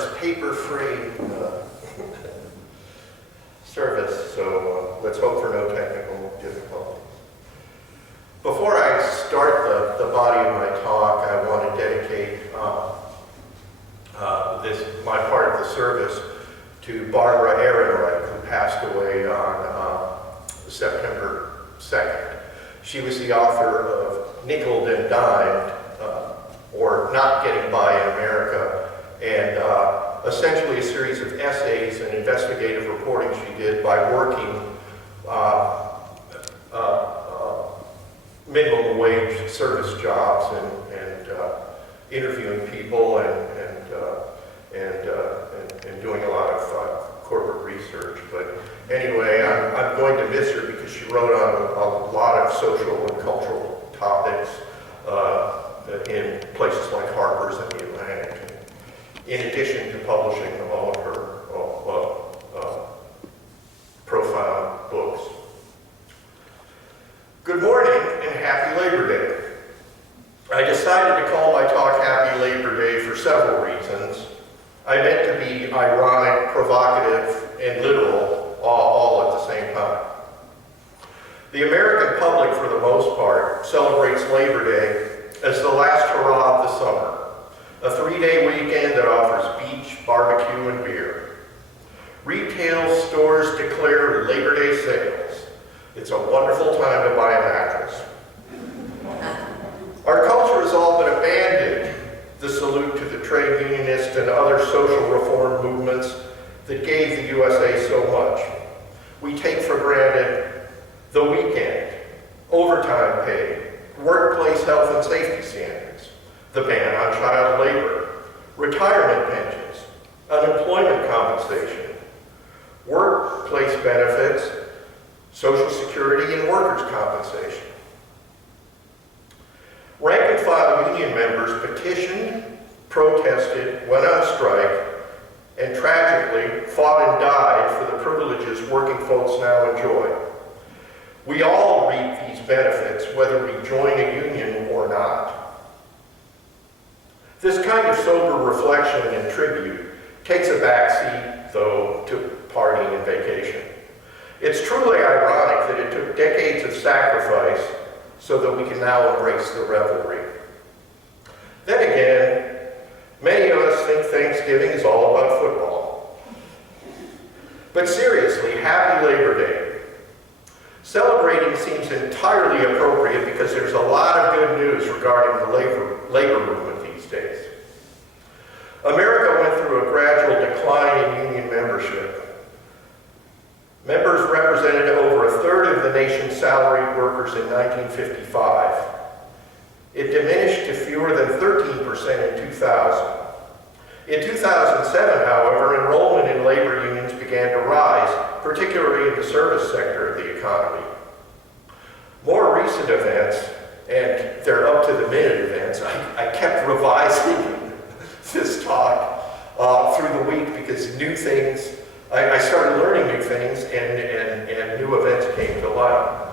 first paper-free service, so let's hope for no technical difficulties. Before I start the body of my talk, I want to dedicate my part of the service to Barbara Ehrenreich, who passed away on September 2nd. She was the author of Nickeled and Dimed, or Not Getting By in America, and essentially a series of essays and investigative reporting she did by working minimum wage service jobs and interviewing people and doing a lot of corporate research. But anyway, I'm going to miss her because she wrote on a lot of social and cultural topics in places like Harper's and the Atlantic, in addition to publishing all of her profile books. Good morning and happy Labor Day. I decided to call my talk Happy Labor Day for several reasons. I meant to be ironic, provocative, and literal all at the same time. The American public, for the most part, celebrates Labor Day as the last hurrah of the summer, a 3-day weekend that offers beach, barbecue, and beer. Retail stores declare Labor Day sales. It's a wonderful time to buy a mattress. Our culture has all but abandoned the salute to the trade unionist and other social reform movements that gave the USA so much. We take for granted the weekend, overtime pay, workplace health and safety standards, the ban on child labor, retirement pensions, unemployment compensation, workplace benefits, Social Security, and workers' compensation. Rank and file union members petitioned, protested, went on strike, and tragically fought and died for the privileges working folks now enjoy. We all reap these benefits, whether we join a union or not. This kind of sober reflection and tribute takes a backseat, though, to partying and vacation. It's truly ironic that it took decades of sacrifice so that we can now embrace the revelry. Then again, many of us think Thanksgiving is all about football. But seriously, happy Labor Day. Celebrating seems entirely appropriate because there's a lot of good news regarding the labor movement these days. America went through a gradual decline in union membership. Members represented over a third of the nation's salaried workers in 1955. It diminished to fewer than 13% in 2000. In 2007, however, enrollment in labor unions began to rise, particularly in the service sector of the economy. More recent events, and they're up-to-the-minute events, I kept revising this talk through the week because new things, I started learning new things and new events came to light.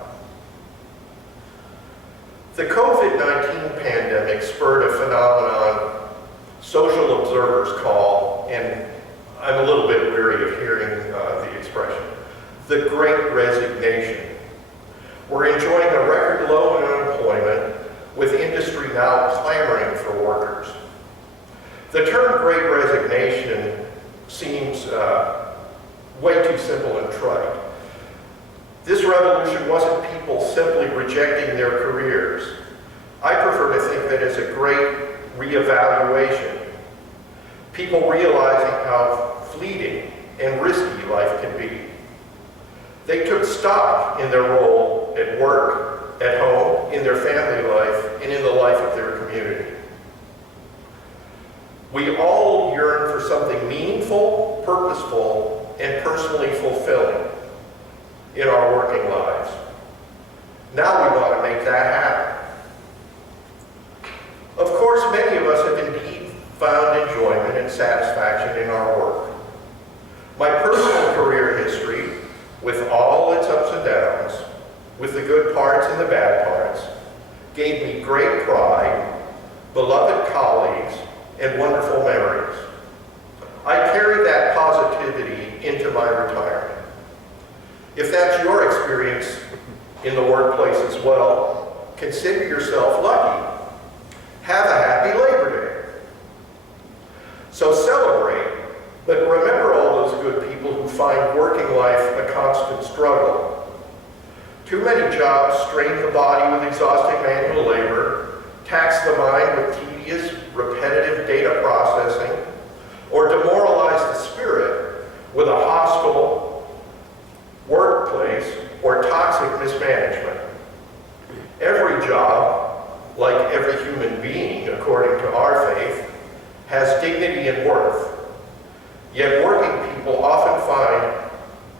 The COVID-19 pandemic spurred a phenomenon social observers call, and I'm a little bit weary of hearing the expression, the Great Resignation. We're enjoying a record low in unemployment, with industry now clamoring for workers. The term Great Resignation seems way too simple and trite. This revolution wasn't people simply rejecting their careers. I prefer to think that as a great reevaluation. People realizing how fleeting and risky life can be. They took stock in their role at work, at home, in their family life, and in the life of their community. We all yearn for something meaningful, purposeful, and personally fulfilling in our working lives. Now we want to make that happen. Of course, many of us have indeed found enjoyment and satisfaction in our work. My personal career history, with all its ups and downs, with the good parts and the bad parts, gave me great pride, beloved colleagues, and wonderful memories. well, consider yourself lucky. Have a happy Labor Day. So celebrate, but remember all those good people who find working life a constant struggle. Too many jobs strain the body with exhausting manual labor, tax the mind with tedious, repetitive data processing, or demoralize the spirit with a hostile workplace or toxic mismanagement. Every job, like every human being, according to our faith, has dignity and worth. Yet working people often find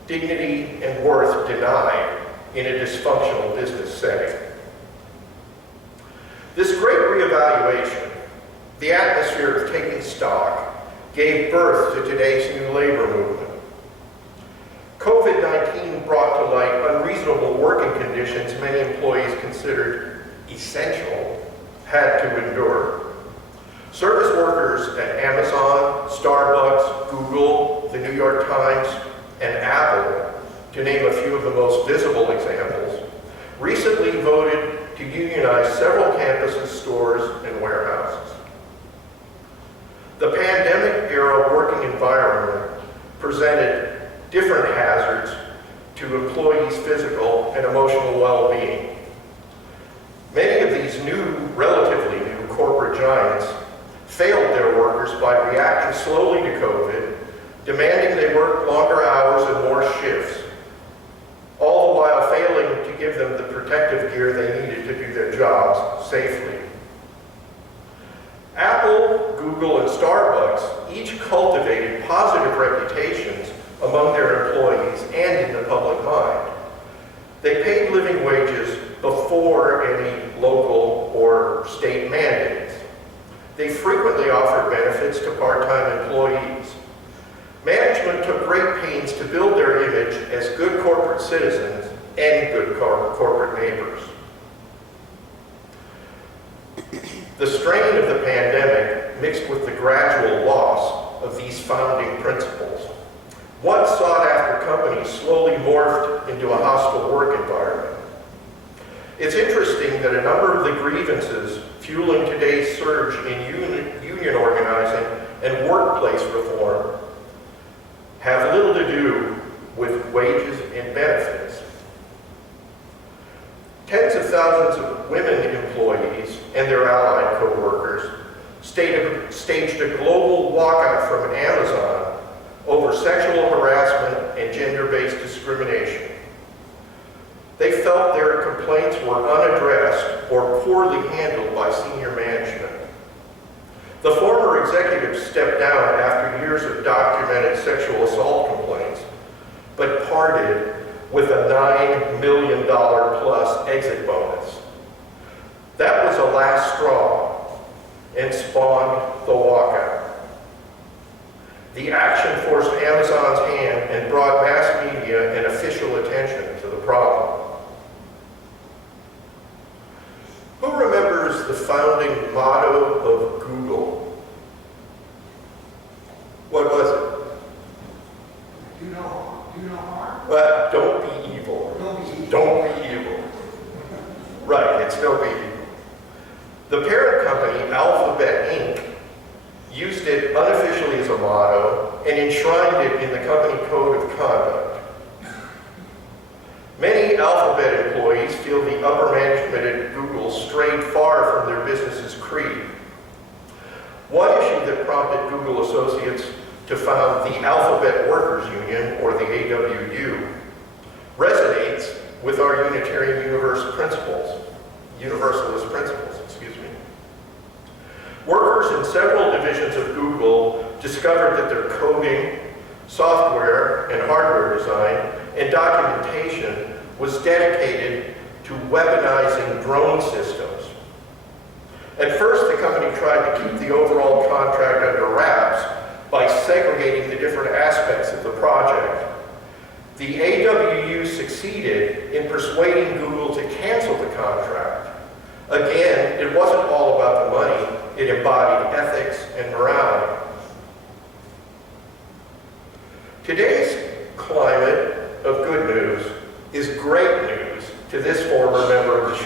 dignity and worth denied in a dysfunctional business setting. This great reevaluation, the atmosphere of taking stock, gave birth to today's new labor movement. COVID-19 brought to light unreasonable working conditions many employees considered essential had to endure. Service workers at Amazon, Starbucks, Google, the New York Times, and Apple, to name a few of the most visible examples, recently voted to unionize several campuses, stores, and warehouses. The pandemic-era working environment presented different hazards to employees' physical and emotional well-being. Many of these relatively new corporate giants failed their workers by reacting slowly to COVID, demanding they work longer hours and more shifts, all the while failing to give them the protective gear they needed to do their jobs safely. Apple, Google, and Starbucks each cultivated positive reputations among their employees and in the public mind. They paid living wages before any local or state mandates. They frequently offered benefits to part-time employees. Management took great pains to build their image as good corporate citizens and good corporate neighbors. The strain of the pandemic mixed with the gradual loss of these founding principles. Once sought-after companies slowly morphed into a hostile work environment. It's interesting that a number of the grievances fueling today's surge in union organizing and workplace reform have little to do with wages and benefits. Tens of thousands of women employees and their allied co-workers staged a global walkout from Amazon over sexual harassment and gender-based discrimination. They felt their complaints were unaddressed or poorly handled by senior management. The former executives stepped down after years of documented sexual assault complaints, but parted with a $9 million plus exit bonus. That was the last straw and spawned the walkout. The action forced Amazon's hand and brought mass media and official attention to the problem. Who remembers the founding motto of Google? What was it? Do no harm. Well, don't be evil. Don't be evil. Right, it's don't be evil. The parent company, Alphabet Inc., used it unofficially as a motto and enshrined it in the company code of conduct. Many Alphabet employees feel the upper management at Google strayed far from their business's creed. One issue that prompted Google associates to found the Alphabet Workers Union, or the AWU, resonates with our Unitarian Universalist principles. Workers in several divisions of Google discovered that their coding, software, and hardware design and documentation was dedicated to weaponizing drone systems. At first, the company tried to keep the overall contract under wraps by segregating the different aspects of the project. The AWU succeeded in persuading Google to cancel the contract. Again, it wasn't all about the money, it embodied ethics and morality. Today's climate of good news is great news to this former member of the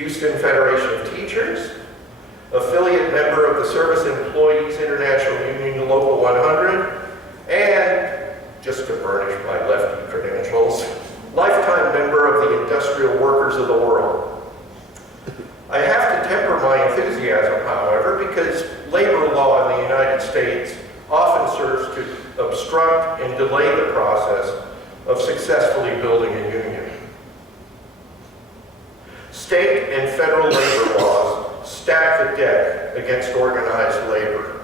Houston Federation of Teachers, affiliate member of the Service Employees International Union Local 100, and, just to burnish my lefty credentials, lifetime member of the Industrial Workers of the World. I have to temper my enthusiasm, however, because labor law in the United States often serves to obstruct and delay the process of successfully building a union. State and federal labor laws stack the deck against organized labor.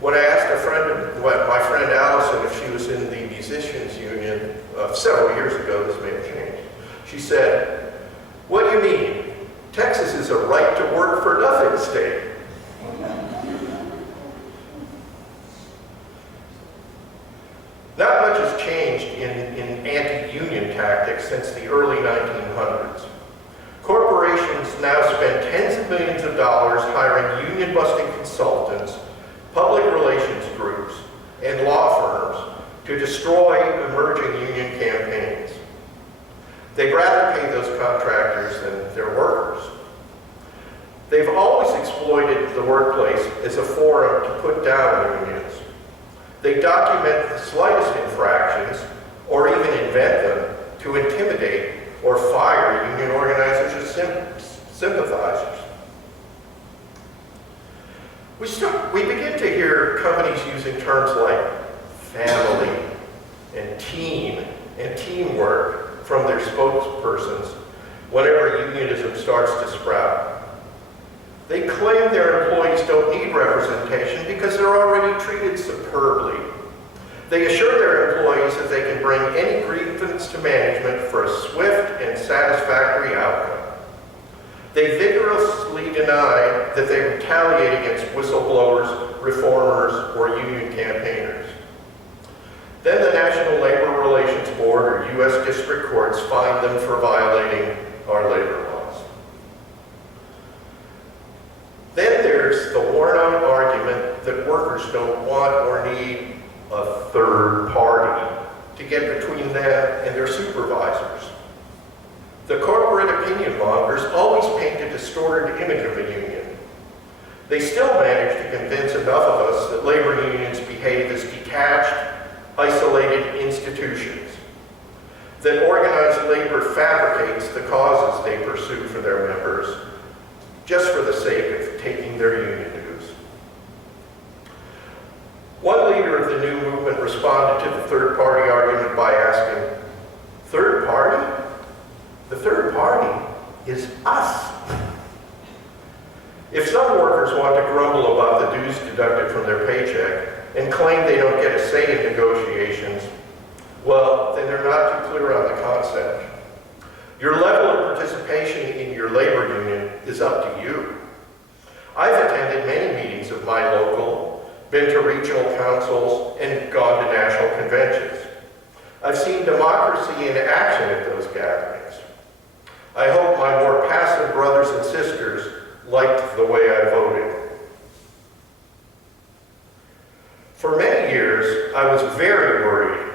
When I asked my friend Allison if she was in the musicians union several years ago, this may have changed, she said, "What do you mean? Texas is a right to work for nothing state." Not much has changed in anti-union tactics since the early 1900s. Corporations now spend tens of millions of dollars hiring union-busting consultants, public relations groups, and law firms to destroy emerging union campaigns. They'd rather pay those contractors than their workers. They've always exploited the workplace as a forum to put down unions. They document the slightest infractions, or even invent them, to intimidate or fire union organizers or sympathizers. We begin to hear companies using terms like family and team and teamwork from their spokespersons whenever unionism starts to sprout. They claim their employees don't need representation because they're already treated superbly. They assure their employees that they can bring any grievance to management for a swift and satisfactory outcome. They vigorously deny that they retaliate against whistleblowers, reformers, or union campaigners. Then the National Labor Relations Board or U.S. District Courts fine them for violating our labor laws. Then there's the worn-out argument that workers don't want or need a third party to get between them and their supervisors. The corporate opinion mongers always paint a distorted image of a union. They still manage to convince enough of us that labor unions behave as detached, isolated institutions, that organized labor fabricates the causes they pursue for their members, just for the sake of taking their union dues. One leader of the new movement responded to the third-party argument by asking, "Third party? The third party is us." If some workers want to grumble about the dues deducted from their paycheck and claim they don't get a say in negotiations, well, then they're not too clear on the concept. Your level of participation in your labor union is up to you. I've attended many meetings of my local, been to regional councils, and gone to national conventions. I've seen democracy in action at those gatherings. I hope my more passive brothers and sisters liked the way I voted. For many years, I was very worried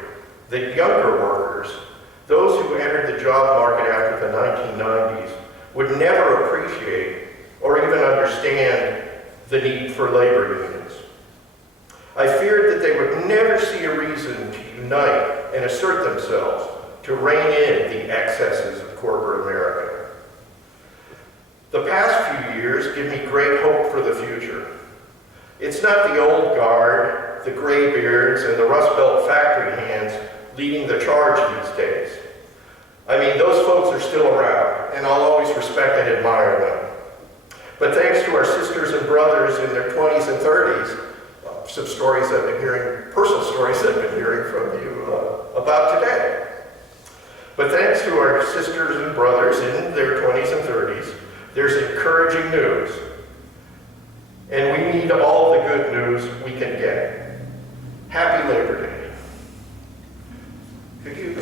that younger workers, those who entered the job market after the 1990s, would never appreciate or even understand the need for labor unions. I feared that they would never see a reason to unite and assert themselves to rein in the excesses of corporate America. The past few years give me great hope for the future. It's not the old guard, the graybeards, and the Rust Belt factory hands leading the charge these days. I mean, those folks are still around, and I'll always respect and admire them. But thanks to our sisters and brothers in their 20s and 30s, some stories I've been hearing, personal stories I've been hearing from you about today. But thanks to our sisters and brothers in their 20s and 30s, there's encouraging news. And we need all the good news we can get. Happy Labor Day. Could you